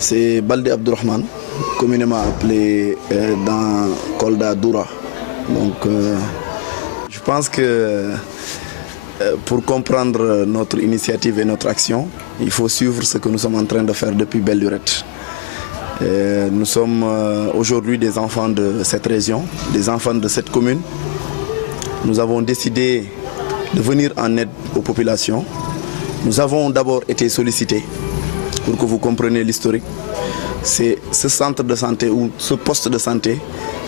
C'est Baldé Abdourahmane, communément appelé dans Kolda Doura. Donc, je pense que pour comprendre notre initiative et notre action, il faut suivre ce que nous sommes en train de faire depuis belle lurette. Nous sommes aujourd'hui des enfants de cette région, des enfants de cette commune. Nous avons décidé de venir en aide aux populations. Nous avons d'abord été sollicités, pour que vous compreniez l'historique. C'est ce centre de santé ou ce poste de santé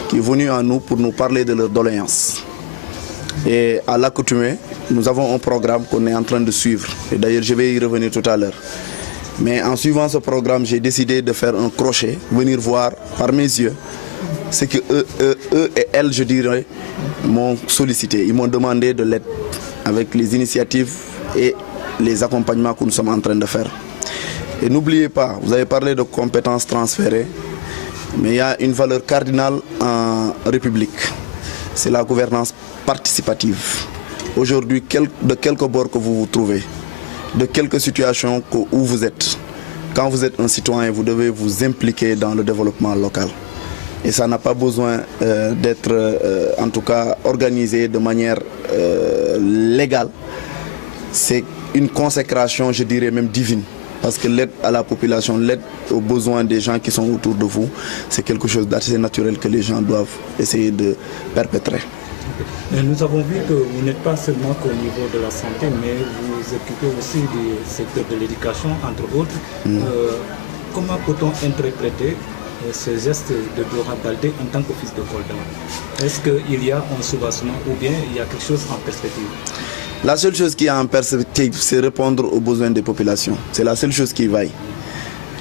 qui est venu à nous pour nous parler de leurs doléances. Et à l'accoutumée, nous avons un programme qu'on est en train de suivre. Et d'ailleurs, je vais y revenir tout à l'heure. Mais en suivant ce programme, j'ai décidé de faire un crochet, venir voir par mes yeux ce que eux et elles, je dirais, m'ont sollicité. Ils m'ont demandé de l'aide avec les initiatives et les accompagnements que nous sommes en train de faire. Et n'oubliez pas, vous avez parlé de compétences transférées, mais il y a une valeur cardinale en République. C'est la gouvernance participative. Aujourd'hui, de quelque bord que vous vous trouvez, de quelque situation où vous êtes, quand vous êtes un citoyen, vous devez vous impliquer dans le développement local. Et ça n'a pas besoin d'être, en tout cas, organisé de manière légale. C'est une consécration, je dirais même divine. Parce que l'aide à la population, l'aide aux besoins des gens qui sont autour de vous, c'est quelque chose d'assez naturel que les gens doivent essayer de perpétrer. Et nous avons vu que vous n'êtes pas seulement qu'au niveau de la santé, mais vous occupez aussi du secteur de l'éducation, entre autres. Comment peut-on interpréter ce geste de Dora Baldé en tant qu'office de Kolda? Est-ce qu'il y a un soubassement ou bien il y a quelque chose en perspective? La seule chose qui est en perspective, c'est répondre aux besoins des populations. C'est la seule chose qui vaille.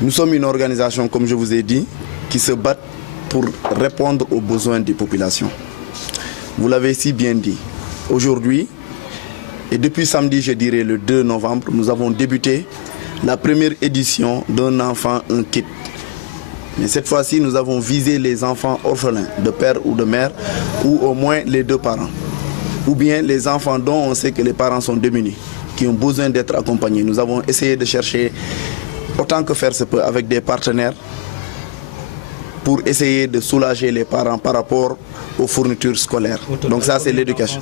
Nous sommes une organisation, comme je vous ai dit, qui se bat pour répondre aux besoins des populations. Vous l'avez si bien dit. Aujourd'hui, et depuis samedi, je dirais le 2 novembre, nous avons débuté la première édition d'un enfant, un kit. Mais cette fois-ci, nous avons visé les enfants orphelins, de père ou de mère, ou au moins les deux parents. Ou bien les enfants dont on sait que les parents sont démunis, qui ont besoin d'être accompagnés. Nous avons essayé de chercher, autant que faire se peut, avec des partenaires, pour essayer de soulager les parents par rapport aux fournitures scolaires. Donc ça, c'est l'éducation.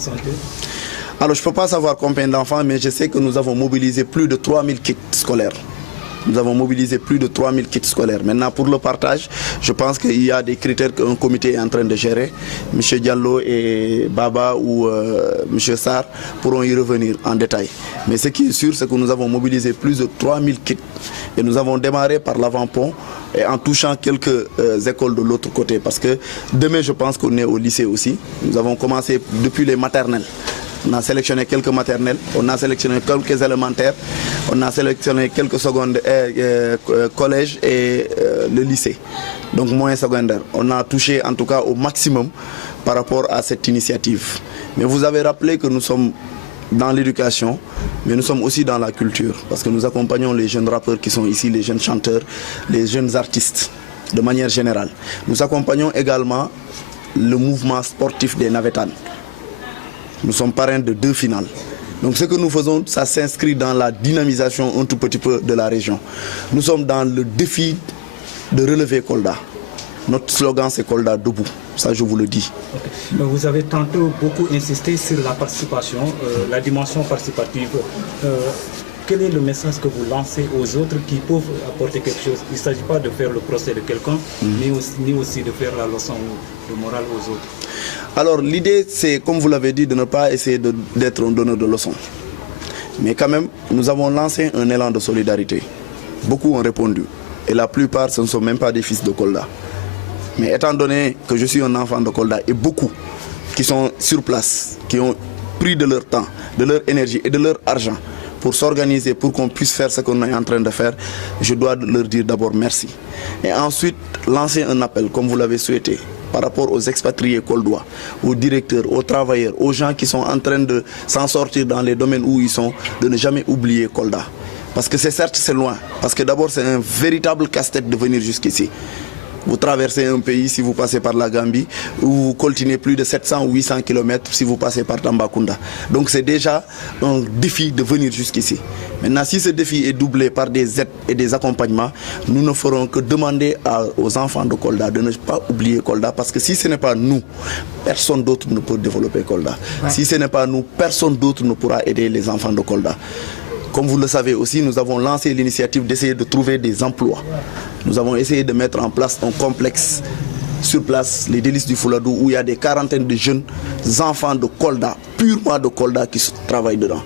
Alors, je ne peux pas savoir combien d'enfants, mais je sais que nous avons mobilisé plus de 3000 kits scolaires. Nous avons mobilisé plus de 3000 kits scolaires. Maintenant, pour le partage, je pense qu'il y a des critères qu'un comité est en train de gérer. M. Diallo et Baba ou M. Sarr pourront y revenir en détail. Mais ce qui est sûr, c'est que nous avons mobilisé plus de 3000 kits. Et nous avons démarré par l'avant-pont et en touchant quelques écoles de l'autre côté. Parce que demain, je pense qu'on est au lycée aussi. Nous avons commencé depuis les maternelles. On a sélectionné quelques maternelles, on a sélectionné quelques élémentaires, on a sélectionné quelques secondes, collèges et le lycée, donc moins secondaire. On a touché en tout cas au maximum par rapport à cette initiative. Mais vous avez rappelé que nous sommes dans l'éducation, mais nous sommes aussi dans la culture, parce que nous accompagnons les jeunes rappeurs qui sont ici, les jeunes chanteurs, les jeunes artistes, de manière générale. Nous accompagnons également le mouvement sportif des Navétanes. Nous sommes parrains de 2 finales. Donc ce que nous faisons, ça s'inscrit dans la dynamisation un tout petit peu de la région. Nous sommes dans le défi de relever Kolda. Notre slogan, c'est Kolda debout. Ça, je vous le dis. Okay. Vous avez tantôt beaucoup insisté sur la participation, la dimension participative. Quel est le message que vous lancez aux autres qui peuvent apporter quelque chose? Il ne s'agit pas de faire le procès de quelqu'un, mais aussi de faire la leçon de morale aux autres. Alors l'idée, c'est, comme vous l'avez dit, de ne pas essayer d'être un donneur de leçons. Mais quand même, nous avons lancé un élan de solidarité. Beaucoup ont répondu. Et la plupart, ce ne sont même pas des fils de Kolda. Mais étant donné que je suis un enfant de Kolda, et beaucoup qui sont sur place, qui ont pris de leur temps, de leur énergie et de leur argent pour s'organiser, pour qu'on puisse faire ce qu'on est en train de faire, je dois leur dire d'abord merci. Et ensuite, lancer un appel, comme vous l'avez souhaité, par rapport aux expatriés koldois, aux directeurs, aux travailleurs, aux gens qui sont en train de s'en sortir dans les domaines où ils sont, de ne jamais oublier Kolda. Parce que certes, c'est loin. Parce que d'abord, c'est un véritable casse-tête de venir jusqu'ici. Vous traversez un pays si vous passez par la Gambie, ou vous coltinez plus de 700 ou 800 km si vous passez par Tambacounda. Donc c'est déjà un défi de venir jusqu'ici. Maintenant, si ce défi est doublé par des aides et des accompagnements, nous ne ferons que demander aux enfants de Kolda de ne pas oublier Kolda, parce que si ce n'est pas nous, personne d'autre ne peut développer Kolda. Ouais. Si ce n'est pas nous, personne d'autre ne pourra aider les enfants de Kolda. Comme vous le savez aussi, nous avons lancé l'initiative d'essayer de trouver des emplois. Nous avons essayé de mettre en place un complexe sur place, les délices du Fouladou, où il y a des quarantaines de jeunes enfants de Kolda, purement de Kolda, qui travaillent dedans.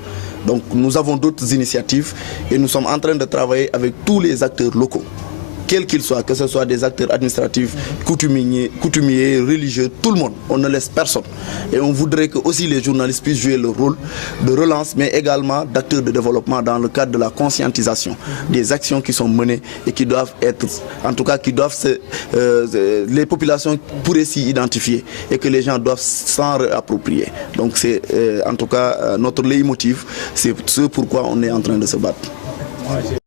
Donc nous avons d'autres initiatives et nous sommes en train de travailler avec tous les acteurs locaux, quels qu'ils soient, que ce soit des acteurs administratifs, coutumiers, religieux, tout le monde, on ne laisse personne. Et on voudrait que aussi les journalistes puissent jouer le rôle de relance, mais également d'acteurs de développement dans le cadre de la conscientisation, des actions qui sont menées et qui doivent être, en tout cas, qui doivent les populations pourraient s'y identifier et que les gens doivent s'en réapproprier. Donc c'est en tout cas notre leitmotiv, c'est ce pourquoi on est en train de se battre.